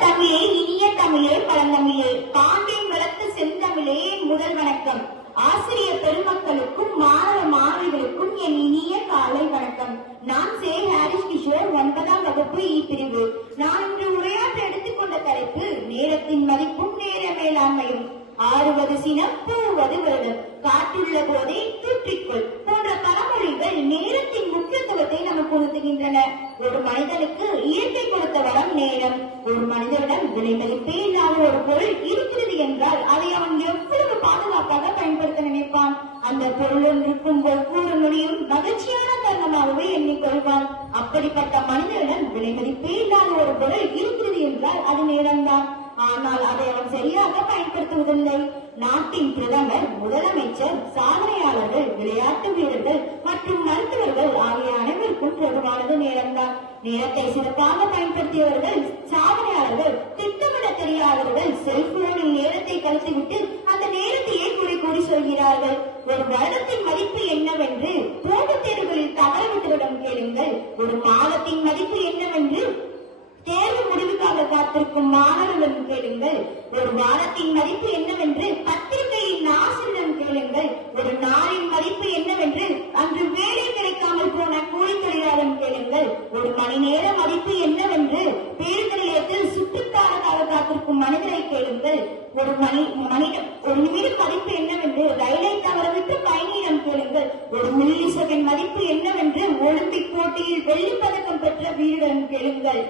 தமிழே இனிய தமிழே பழந்தமிழே. பாண்டியன் வளர்த்த செந்தமிழே முதல் வணக்கம். ஆசிரியர் பெருமக்களுக்கும் மாணவ மாணவிகளுக்கும் என் இனிய காலை வணக்கம். நான் சே. ஹாரிஸ் கிஷோர் ஒன்பதாம் வகுப்பு இ பிரிவு. நான் இன்று உரையாற்ற எடுத்துக்கொண்ட தலைப்பு நேரத்தின் மதிப்பும் நேர மேலாண்மையும். ஆறுவது சினம் போவது வருடம். காற்றுள்ள போதே முக்கியத்துவத்தை ஒரு மனிதனுக்கு இயற்கை கொடுத்த வரம் நேரம். ஒரு மனிதனிடம் விலை மதிப்பே இல்லாத ஒரு பொருள் இருக்கிறது என்றால் அதை அவன் எவ்வளவு பாதுகாப்பாக பயன்படுத்த நினைப்பான்? அந்த பொருளுடன் இருக்கும் ஒவ்வொரு நொடியும் மகிழ்ச்சியான தருணமாகவே எண்ணிக்கொள்வான் அப்படிப்பட்ட மனிதனிடம் விலை மதிப்பே இல்லாத ஒரு பொருள் இருக்கிறது என்றால் அது நேரம்தான். ஆனால் அதை அவன் சரியாக பயன்படுத்துவதில்லை. நாட்டின் பிரதமர் முதலமைச்சர் சாதனையாளர் விளையாட்டு வீரர்கள் மற்றும் மருத்துவர்கள் ஆகிய அனைவருக்கும் பொதுவானது நேரம்தான். நேரத்தை சிறப்பாக பயன்படுத்தியவர்கள் சாதனையாளர்கள் திட்டமிட தெரியாதவர்கள் செல்போனில் நேரத்தை கழித்துவிட்டு அந்த நேரத்தையே குறை கூறி சொல்கிறார்கள். ஒரு வருடத்தின் மதிப்பு என்னவென்று போட்டித் தேர்வுகளில் தவறவிட்டவிடம் கேளுங்கள். ஒரு மாதத்தின் மதிப்பு என்னவென்று தேர்வு முடிவுக்காக காத்திருக்கும் மாணவர்களிடம் கேளுங்கள். ஒரு வாரத்தின் மதிப்பு என்னவென்று பத்திரிகையின் ஆசிரியரிடம் கேளுங்கள் ஒரு நாளின் மதிப்பு என்னவென்று அன்று வேலை கிடைக்காமல் போன கூலி தொழிலாளரிடம் கேளுங்கள் ஒரு மணி நேர மதிப்பு என்னவென்று பேருந்து நிலையத்தில் சுற்றுக்காரக்காக காத்திருக்கும் மனிதரை கேளுங்கள். ஒரு மணி மனிதம் ஒரு நிமிடம் மதிப்பு என்னவென்று ரயிலை தவறவிட்டு பயணியிடம் கேளுங்கள். ஒரு மில்லி செகண்ட் மதிப்பு என்னவென்று ஒலிம்பிக் போட்டியில் வெள்ளி பதக்கம் பெற்ற வீரிடம் கேளுங்கள்.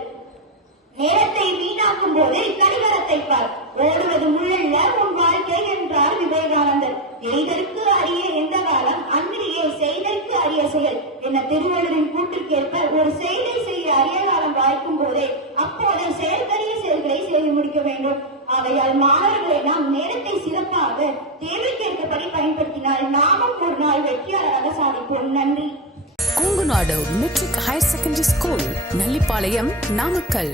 நேரத்தை வீணாக்கும் போது கடிகாரத்தை பார். ஓடுவது முள்ளல்ல உன் வாழ்க்கை என்றார் விவேகானந்தர். எய்தற்கு அறிய எந்த காலம்? அன்றியே செய்தற்கு அறிய செயல். என திருவள்ளுவரின் கூற்றுக்கேற்ப ஒரு செயல் போது அப்போது செயற்கரிய செயல்களை செய்து முடிக்க வேண்டும். ஆகையால் மாணவர்களை நாம் நேரத்தை சிறப்பாக தேவைக்கேற்றபடி பயன்படுத்தினால் நாமும் ஒரு நாள் வெற்றியாளராக சாதிப்போம். நன்றி. Kongunadu matric higher secondary school Nallipalayam Namakkal.